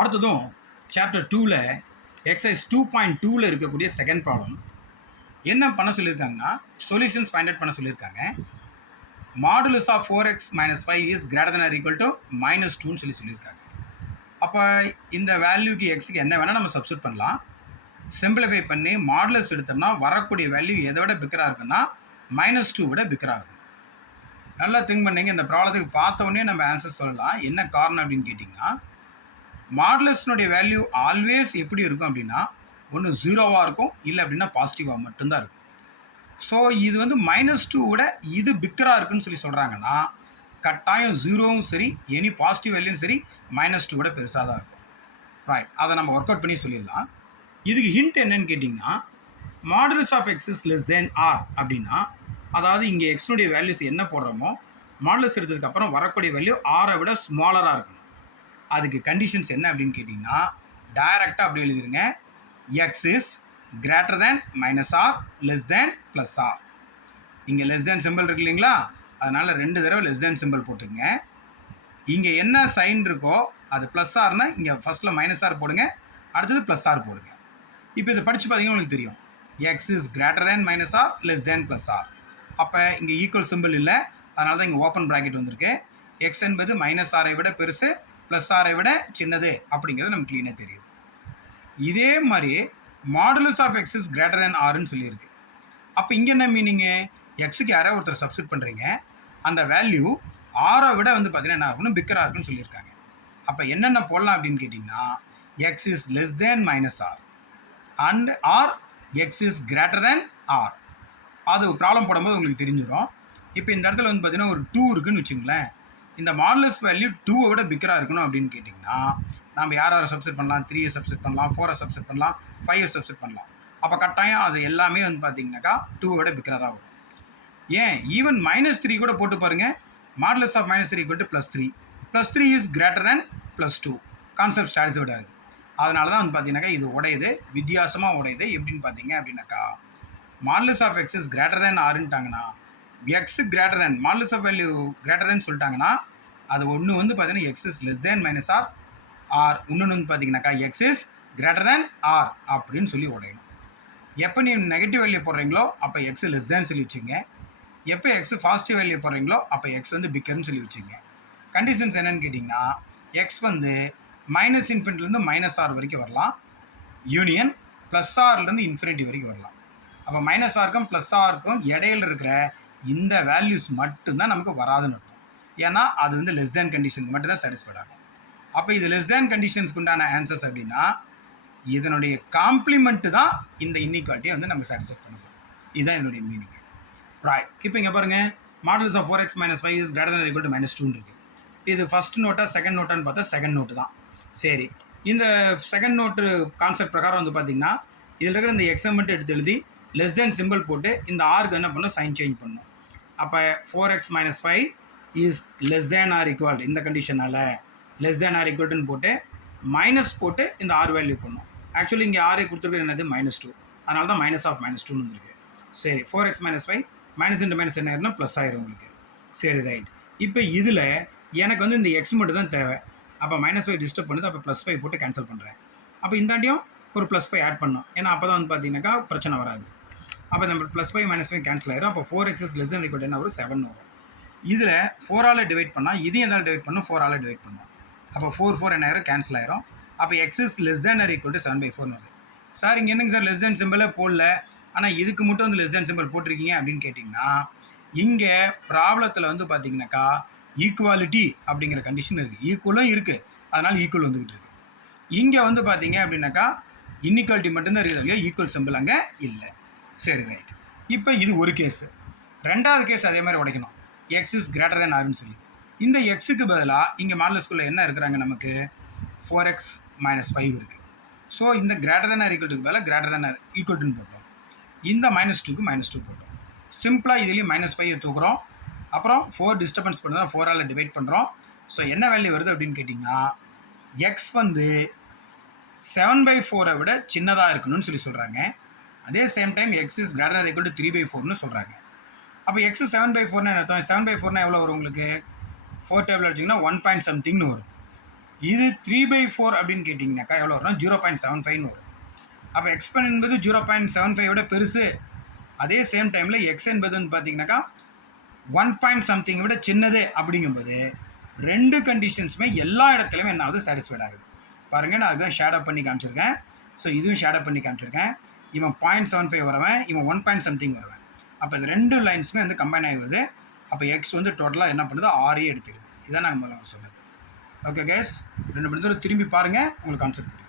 அடுத்ததும் சாப்டர் 2ல் எக்ஸசைஸ் 2.2ல் இருக்கக்கூடிய செகண்ட் ப்ராப்ளம் என்ன பண்ண சொல்லியிருக்காங்கன்னா சொல்யூஷன்ஸ் ஃபைண்ட் அவுட் பண்ண சொல்லியிருக்காங்க. Modulus of 4x minus 5 is greater than or equal to -2ன்னு சொல்லியிருக்காங்க. அப்போ இந்த வேல்யூக்கு எக்ஸுக்கு என்ன வேணால் நம்ம சப்ஸ்டியூட் பண்ணலாம். சிம்பிளிஃபை பண்ணி மாடுலஸ் எடுத்தோம்னா வரக்கூடிய வேல்யூ எதை விட பிக்கராக இருக்குன்னா -2 விட பிக்கராக இருக்கும். நல்லா திங்க் பண்ணிங்க. இந்த ப்ராப்ளத்துக்கு பார்த்தோன்னே நம்ம ஆன்சர் சொல்லலாம். என்ன காரணம் அப்படின்னு கேட்டிங்கன்னா, மாடுலஸ்னுடைய வேல்யூ ஆல்வேஸ் எப்படி இருக்கும் அப்படின்னா ஒன்று 0வாக இருக்கும், இல்லை அப்படின்னா பாசிட்டிவாக மட்டும்தான் இருக்கும். ஸோ இது வந்து -2 விட இது பிக்கராக இருக்குன்னு சொல்கிறாங்கன்னா கட்டாயம் 0வும் சரி எனி பாசிட்டிவ் வேல்யூவும் சரி -2 விட பெருசாக தான் இருக்கும். ரைட், அதை நம்ம ஒர்க் அவுட் பண்ணி சொல்லிடலாம். இதுக்கு ஹிண்ட் என்னன்னு கேட்டிங்கன்னா, modulus of X is less than R அப்படின்னா, அதாவது இங்கே எக்ஸ்னுடைய வேல்யூஸ் என்ன போடுறோமோ மாடுலஸ் எடுத்ததுக்கப்புறம் வரக்கூடிய வேல்யூ ஆரை விட ஸ்மாலராக இருக்கணும். அதுக்கு கண்டிஷன்ஸ் என்ன அப்படின்னு கேட்டிங்கன்னா, டைரெக்டாக அப்படி எழுதிருங்க. X is greater than -r less than +r. இங்கே லெஸ் தேன் சிம்பிள் இருக்கு இல்லைங்களா, அதனால் 2 தடவை லெஸ் தேன் சிம்பிள் போட்டுங்க. இங்கே என்ன சைன் இருக்கோ அது +rனா இங்கே ஃபஸ்ட்டில் -r போடுங்க, அடுத்தது +r போடுங்க. இப்போ இதை படித்து பார்த்தீங்கன்னா உங்களுக்கு தெரியும். X is greater than -r less than +r. அப்போ இங்கே ஈக்குவல் சிம்பிள் இல்லை, அதனால தான் இங்கே ஓப்பன் ப்ராக்கெட் வந்திருக்கு. எக்ஸ் என்பது -r விட பெருசு, +r விட சின்னது அப்படிங்கிறது நமக்கு க்ளீனாக தெரியுது. இதே மாதிரி modulus of X is greater than ஆர்ன்னு சொல்லியிருக்கு. அப்போ இங்கே என்ன மீனிங்கு, எக்ஸுக்கு யாரோ ஒருத்தர் சப்ஸ்டிட் பண்ணுறீங்க, அந்த வேல்யூ ஆரை விட வந்து பார்த்தீங்கன்னா என்ன ஆகும்னு பிக்கராக இருக்குன்னு சொல்லியிருக்காங்க. அப்போ என்னென்ன போடலாம் அப்படின்னு கேட்டிங்கன்னா, X is less than -r and R X is greater than R. அது ப்ராப்ளம் போடும்போது உங்களுக்கு தெரிஞ்சிடும். இப்போ இந்த இடத்துல வந்து பார்த்தீங்கன்னா ஒரு 2 இருக்குன்னு வச்சுங்களேன். இந்த மாடுலஸ் வேல்யூ 2வை விட பிக்கராக இருக்கணும் அப்படின்னு கேட்டிங்கன்னா நம்ம யாரை சப்ஸ்டிட் பண்ணலாம், 3ஐ சப்ஸ்டிட் பண்ணலாம், 4ஐ சப்ஸ்டிட் பண்ணலாம், 5ஐ சப்ஸ்டிட் பண்ணலாம். அப்போ கட்டாயம் அது எல்லாமே வந்து பார்த்தீங்கன்னாக்கா 2வை விட பிக்கராக தான் வரும். ஏன் ஈவன் -3 கூட போட்டு பாருங்கள். Modulus of -3 = +3. +3 is greater than +2. Concept satisfied ஆகுது. அதனால தான் வந்து பார்த்தீங்கன்னாக்கா இது உடையுது, வித்தியாசமாக உடையுது. எப்படின்னு பார்த்தீங்க அப்படின்னாக்கா, modulus of X is greater than ஆர்ன்ட்டாங்கன்னா x greater than modulus of value greater than சொல்லிட்டாங்கன்னா அது ஒன்று வந்து பார்த்தீங்கன்னா x is less than -r r இன்னொன்று வந்து பார்த்தீங்கன்னாக்கா x is greater than r அப்படின்னு சொல்லி உடையணும். எப்போ நீ நெகட்டிவ் வேல்யூ போடுறீங்களோ அப்போ எக்ஸ் லெஸ் தேன் சொல்லி வச்சுங்க. எப்போ எக்ஸ் பாசிட்டிவ் வேல்யூ போடுறீங்களோ அப்போ எக்ஸ் வந்து பிக்கர்னு சொல்லி வச்சுங்க. கண்டிஷன்ஸ் என்னன்னு கேட்டிங்கன்னா, எக்ஸ் வந்து -∞ -r வரைக்கும் வரலாம், யூனியன் +rலேருந்து இன்ஃபினிட்டி வரைக்கும் வரலாம். அப்போ -rக்கும் +rக்கும் இடையில இருக்கிற இந்த வேல்யூஸ் மட்டும்தான் நமக்கு வராதுன்னு அர்த்தம். ஏன்னா அது வந்து லெஸ் தேன் கண்டிஷனுக்கு மட்டும்தான் சாட்டிஸ்ஃபைட் ஆகும். அப்போ இது லெஸ் தேன் கண்டிஷன்ஸ்க்கு உண்டான ஆன்சர்ஸ் அப்படின்னா இதனுடைய காம்ப்ளிமெண்ட்டு தான் இந்த இன்இக்வாலிட்டியை வந்து நம்ம சாட்டிஸ்ஃபை பண்ணணும். இதுதான் இதனுடைய மீனிங். ரைட், இப்போ இங்கே பாருங்கள், modulus of 4x - 5 is greater than or equal to -2 இருக்குது. இது ஃபஸ்ட் நோட்டா செகண்ட் நோட்டான்னு பார்த்தா செகண்ட் நோட்டு தான். சரி, இந்த செகண்ட் நோட்டு கான்செப்ட் பிரகாரம் வந்து பார்த்திங்கன்னா இதில் இருக்கிற இந்த எக்ஸை மட்டும் எடுத்து எழுதி லெஸ் தேன் சிம்பிள் போட்டு இந்த ஆருக்கு என்ன பண்ணணும், சைன் சேஞ்ச் பண்ணணும். அப்போ 4x - 5 is less than R equal இந்த கண்டிஷனால் லெஸ் தேன் ஆர் ஈக்குவல்ட்டுன்னு போட்டு மைனஸ் போட்டு இந்த ஆர் வேல்யூ பண்ணணும். ஆக்சுவலி இங்கே ஆரை கொடுத்துருக்குறது என்னது -2, அதனால தான் -2ன்னு வந்துருக்கு. சரி, 4x - 5 மைனஸ் இன்ட்டு மைனஸ் என்ன ஆயிரும்னா ப்ளஸ் ஆயிரும் உங்களுக்கு. சரி, ரைட். இப்போ இதில் எனக்கு வந்து இந்த எக்ஸ் மட்டும் தான் தேவை. அப்போ -5 டிஸ்டர்ப் பண்ணுது, அப்போ +5 போட்டு கேன்சல் பண்ணுறேன். அப்போ இந்தாண்டியும் ஒரு +5 ஆட் பண்ணணும், ஏன்னா அப்போ தான் வந்து பார்த்தீங்கன்னாக்கா பிரச்சனை வராது. அப்போ நம்ம +5 -5 கேன்சல் ஆயிரும். அப்போ 4x is less than R equal to என்ன வரும், 7 வரும். இதில் 4ஆல் டிவைட் பண்ணால் இதையும் எதாவது டிவைட் பண்ணணும், 4ஆல் டிவைட் பண்ணணும். அப்போ 4 என்ன ஆயிரும், கேன்சல் ஆயிரும். அப்போ X is less than R equal to 7/4 வருது. சார் இங்கே என்னங்க சார் லெஸ் தேன் சிம்பிளே போடல, ஆனால் இதுக்கு மட்டும் வந்து லெஸ் தேன் சிம்பிள் போட்டிருக்கீங்க அப்படின்னு கேட்டிங்கன்னா, இங்கே ப்ராப்ளத்தில் வந்து பார்த்தீங்கன்னாக்கா ஈக்குவாலிட்டி அப்படிங்கிற கண்டிஷன் இருக்குது, ஈக்குவலும் இருக்குது, அதனால் ஈக்குவல் வந்துக்கிட்டு இருக்குது. இங்கே வந்து பார்த்தீங்க அப்படின்னாக்கா இன்இக்வாலிட்டி மட்டும்தான் இருக்குது இல்லையா, ஈக்குவல் சிம்பிள் அங்கே இல்லை. சரி, ரைட். இப்போ இது ஒரு கேஸு. ரெண்டாவது கேஸ் அதே மாதிரி உடைக்கணும், எக்ஸ் இஸ் கிரேட்டர் தேன் ஆர்னு சொல்லி. இந்த எக்ஸுக்கு பதிலாக இங்கே மாடுலஸ்குள்ளே என்ன இருக்கிறாங்க, நமக்கு 4x - 5 இருக்குது. ஸோ இந்த கிரேட்டர் தேன் ஆர் ஈக்குவல்ட்டுக்கு பதிலாக கிரேட்டர் தேன் ஆர் ஈக்குவல்ட்டுன்னு போட்டோம். இந்த -2க்கு -2 போட்டோம். சிம்பிளாக இதுலேயும் -5 தூக்குறோம். அப்புறம் 4 டிஸ்டர்பன்ஸ் பண்ணுறோம், 4ஆல் டிவைட் பண்ணுறோம். ஸோ என்ன வேல்யூ வருது அப்படின்னு கேட்டிங்கன்னா, எக்ஸ் வந்து 7/4 விட சின்னதாக இருக்கணும்னு சொல்கிறாங்க. அதே same time X is greater than or equal to 3/4ன்னு சொல்கிறாங்க. அப்போ எக்ஸ் 7/4ன்னு அர்த்தம். 7/4னா எவ்வளோ வரும் உங்களுக்கு, 4 டேபிள் வச்சிங்கன்னா 1 பாயிண்ட் சம்திங்னு வரும். இது 3/4 அப்படின்னு கேட்டிங்கனாக்கா எவ்வளோ வரும்? 0.75 வரும். அப்போ எக்ஸ்பென் என்பது 0.75 விட பெருசு. அதே சேம் டைமில் எக்ஸ் என்பதுன்னு பார்த்தீங்கன்னாக்கா 1 விட சின்னது. அப்படிங்கும்போது ரெண்டு கண்டிஷன்ஸுமே எல்லா இடத்துலையுமே என்ன ஆகுது? சாட்டிஸ்ஃபைட் ஆகுது. பாருங்கள், நான் அதுதான் ஷேட் அப் பண்ணி காமிச்சிருக்கேன். ஸோ இதுவும் ஷேட் அப் பண்ணி காமிச்சிருக்கேன். இவன் 0.75 வரவன், இவன் 1 வரவன். அப்போ இது ரெண்டு லைன்ஸுமே வந்து கம்பைன் ஆகி வருது. அப்போ எக்ஸ் வந்து டோட்டலாக என்ன பண்ணுது? 6 எடுத்துக்குது. இதான் நாங்கள் முதல்ல சொன்னது. ஓகே கேஸ், ரெண்டு மணி நேரம் திரும்பி பாருங்கள், உங்களுக்கு கான்செப்ட் புரியும்.